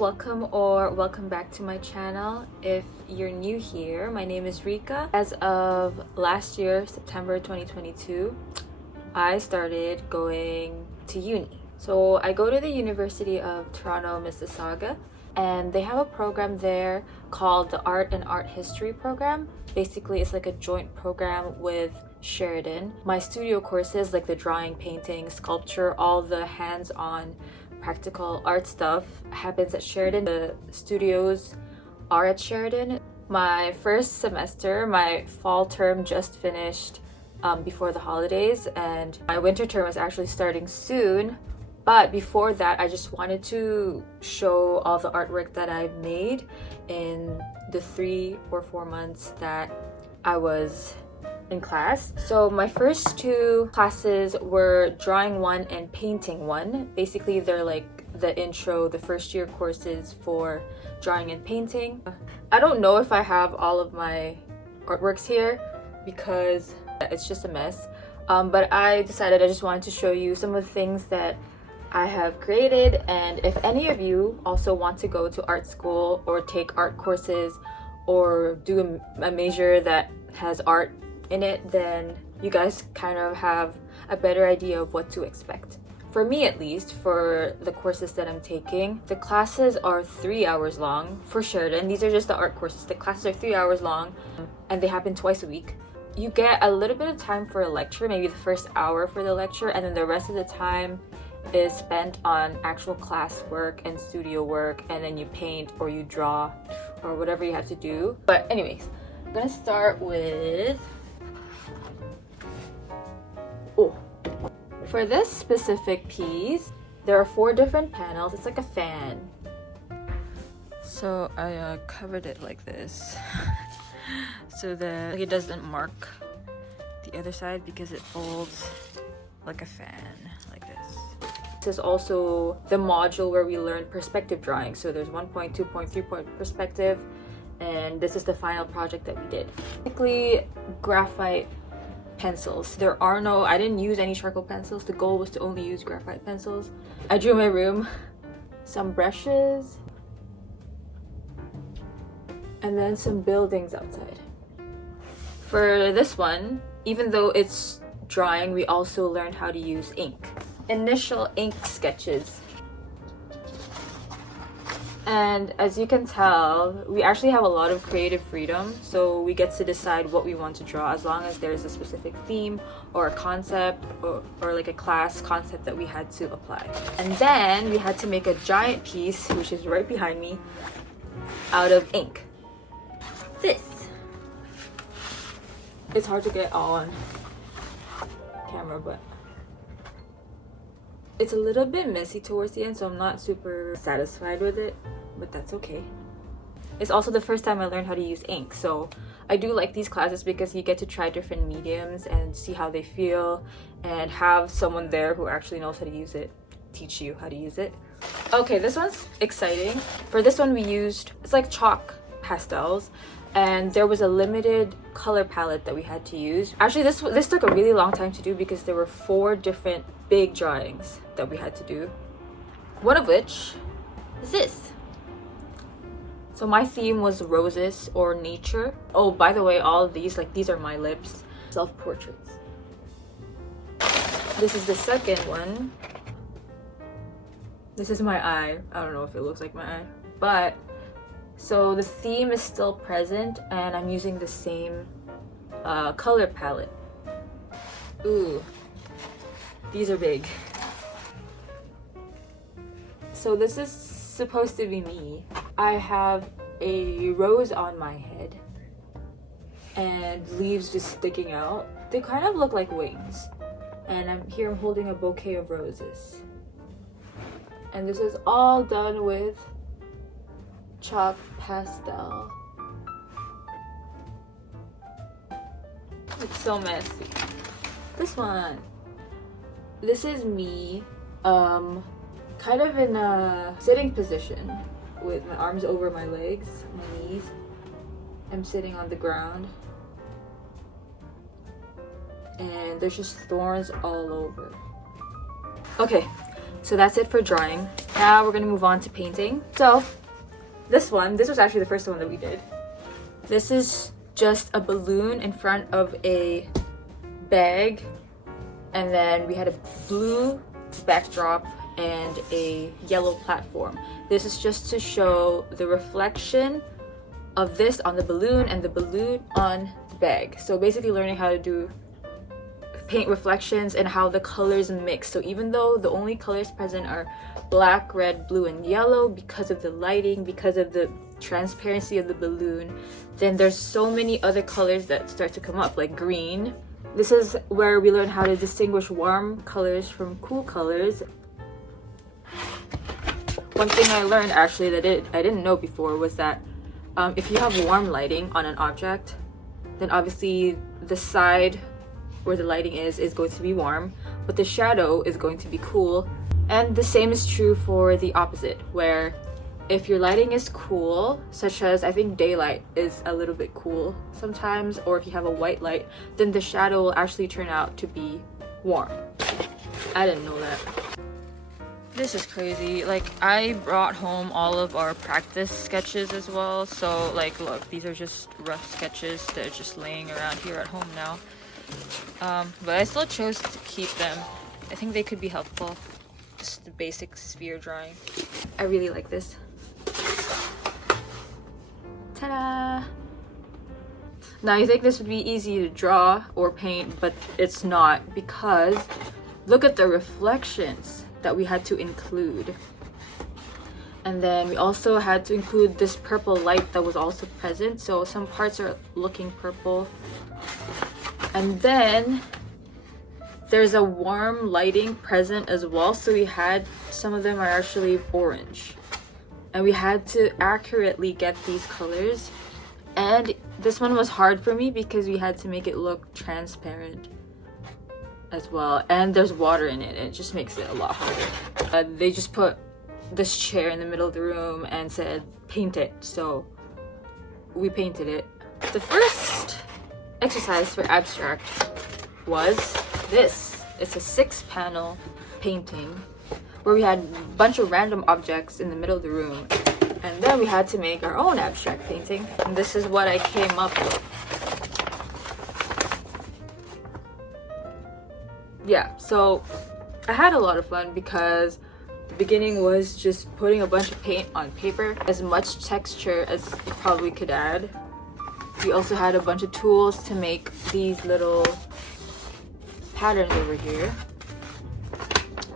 Welcome back to my channel. If you're new here, my name is RICA. As of last year, September 2022, I started going to uni. So I go to the University of Toronto Mississauga, and they have a program there called the Art and Art History program. Basically, it's like a joint program with Sheridan. My studio courses, like the drawing, painting, sculpture, all the hands-on practical art stuff happens at Sheridan. The studios are at Sheridan. My first semester, my fall term just finished before the holidays, and my winter term is actually starting soon. But before that, I just wanted to show all the artwork that I've made in the 3 or 4 months that I was in class. So my first 2 classes were drawing 1 and painting 1. Basically, they're like the intro, the first year courses for drawing and painting. I don't know if I have all of my artworks here because it's just a mess. But I decided I just wanted to show you some of the things that I have created, and if any of you also want to go to art school or take art courses or do a major that has art in it, then you guys kind of have a better idea of what to expect. For me, at least, for the courses that I'm taking, the classes are 3 hours long for Sheridan. These are just the art courses. The classes are 3 hours long and they happen twice a week. You get a little bit of time for a lecture, maybe the first hour for the lecture, and then the rest of the time is spent on actual class work and studio work, and then you paint or you draw or whatever you have to do. But anyways, I'm gonna start with for this specific piece, there are 4 different panels. It's like a fan. So I covered it like this so that it doesn't mark the other side because it folds like a fan, like this. This is also the module where we learn perspective drawing. So there's 1 point, 2 point, 3 point perspective, and this is the final project that we did. Basically, graphite pencils. I didn't use any charcoal pencils. The goal was to only use graphite pencils. I drew my room, some brushes, and then some buildings outside. For this one, even though it's drawing, we also learned how to use ink. Initial ink sketches. And as you can tell, we actually have a lot of creative freedom, so we get to decide what we want to draw as long as there's a specific theme or a concept or like a class concept that we had to apply. And then we had to make a giant piece, which is right behind me, out of ink. This. It's hard to get on camera, but it's a little bit messy towards the end, so I'm not super satisfied with it, but that's okay. It's also the first time I learned how to use ink, so I do like these classes because you get to try different mediums and see how they feel and have someone there who actually knows how to use it teach you how to use it. Okay, this one's exciting. For this one, we used, it's like chalk pastels, and there was a limited color palette that we had to use. Actually, this took a really long time to do because there were 4 different big drawings that we had to do. One of which is this. So my theme was roses or nature. Oh, by the way, all of these, like these are my lips. Self-portraits. This is the second one. This is my eye. I don't know if it looks like my eye, but so the theme is still present and I'm using the same color palette. Ooh, these are big. So this is supposed to be me. I have a rose on my head and leaves just sticking out. They kind of look like wings. And I'm holding a bouquet of roses. And this is all done with chalk pastel. It's so messy. This one. This is me, kind of in a sitting position with my arms over my legs, my knees. I'm sitting on the ground. And there's just thorns all over. Okay, So that's it for drawing. Now we're gonna move on to painting. So this was actually the first one that we did. This is just a balloon in front of a bag, and then we had a blue backdrop and a yellow platform. This is just to show the reflection of this on the balloon and the balloon on the bag. So basically learning how to do paint reflections and how the colors mix. So even though the only colors present are black, red, blue, and yellow, because of the lighting, because of the transparency of the balloon, then there's so many other colors that start to come up, like green. This is where we learn how to distinguish warm colors from cool colors. One thing I learned actually that I didn't know before was that if you have warm lighting on an object, then obviously the side where the lighting is going to be warm, but the shadow is going to be cool. And the same is true for the opposite, where if your lighting is cool, such as I think daylight is a little bit cool sometimes, or if you have a white light, then the shadow will actually turn out to be warm. I didn't know that. This is crazy. Like, I brought home all of our practice sketches as well. So like, look, these are just rough sketches that are just laying around here at home now. But I still chose to keep them. I think they could be helpful. Just the basic sphere drawing. I really like this. Ta-da! Now you think this would be easy to draw or paint, but it's not, because look at the reflections that we had to include. And then we also had to include this purple light that was also present, so some parts are looking purple. And then there's a warm lighting present as well, so we had some of them are actually orange, and we had to accurately get these colors. And this one was hard for me because we had to make it look transparent as well, and there's water in it and it just makes it a lot harder. They just put this chair in the middle of the room and said paint it, so we painted it. The first exercise for abstract was this. It's a 6-panel painting where we had a bunch of random objects in the middle of the room, and then we had to make our own abstract painting, and this is what I came up with. Yeah, so I had a lot of fun because the beginning was just putting a bunch of paint on paper, as much texture as you probably could add. We also had a bunch of tools to make these little patterns over here.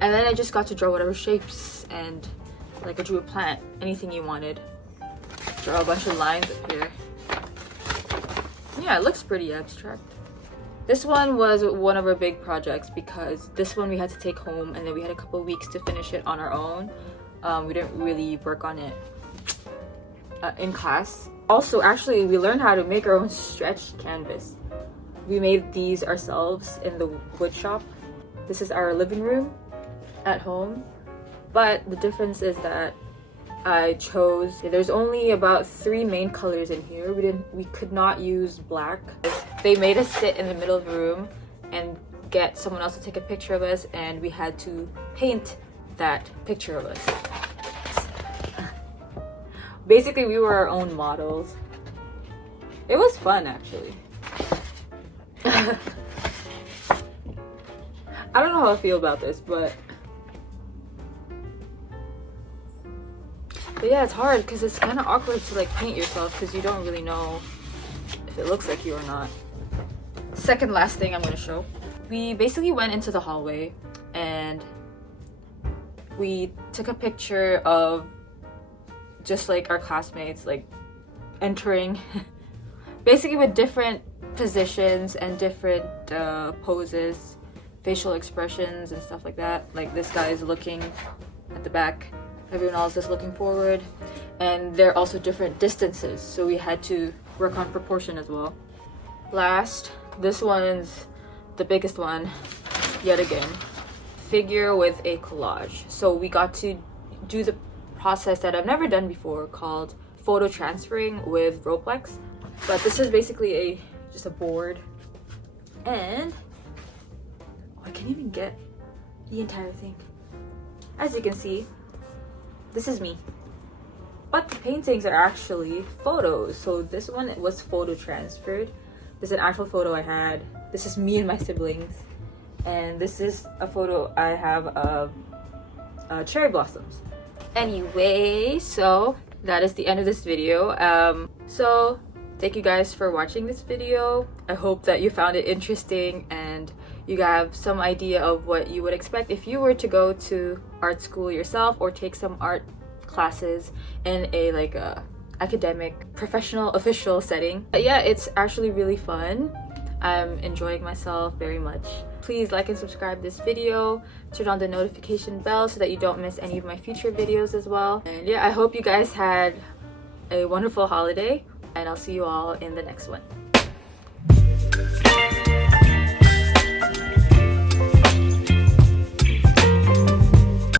And then I just got to draw whatever shapes, and like I drew a plant, anything you wanted. Draw a bunch of lines up here. Yeah, it looks pretty abstract. This one was one of our big projects because this one we had to take home, and then we had a couple of weeks to finish it on our own. We didn't really work on it in class. Also, actually, we learned how to make our own stretch canvas. We made these ourselves in the wood shop. This is our living room at home, but the difference is that I chose, there's only about 3 main colors in here. We could not use black. They made us sit in the middle of the room and get someone else to take a picture of us, and we had to paint that picture of us. Basically, we were our own models. It was fun, actually. I don't know how I feel about this, but yeah, it's hard because it's kind of awkward to like paint yourself because you don't really know if it looks like you or not. Second last thing I'm going to show. We basically went into the hallway and we took a picture of just like our classmates like entering basically with different positions and different poses, facial expressions and stuff like that. Like this guy is looking at the back, everyone else is looking forward, and they're also different distances, so we had to work on proportion as well. Last, this one's the biggest one yet again. Figure with a collage. So we got to do the process that I've never done before called photo transferring with Rollex. But this is basically just a board, and I can't even get the entire thing. as you can see, this is me. But the paintings are actually photos. So this one was photo transferred. This is an actual photo I had. This is me and my siblings. And this is a photo I have of cherry blossoms. Anyway, so that is the end of this video. So thank you guys for watching this video. I hope that you found it interesting and you have some idea of what you would expect if you were to go to art school yourself or take some art classes in a academic, professional, official setting. But yeah, it's actually really fun. I'm enjoying myself very much. Please like and subscribe this video, turn on the notification bell so that you don't miss any of my future videos as well. And yeah, I hope you guys had a wonderful holiday, and I'll see you all in the next one.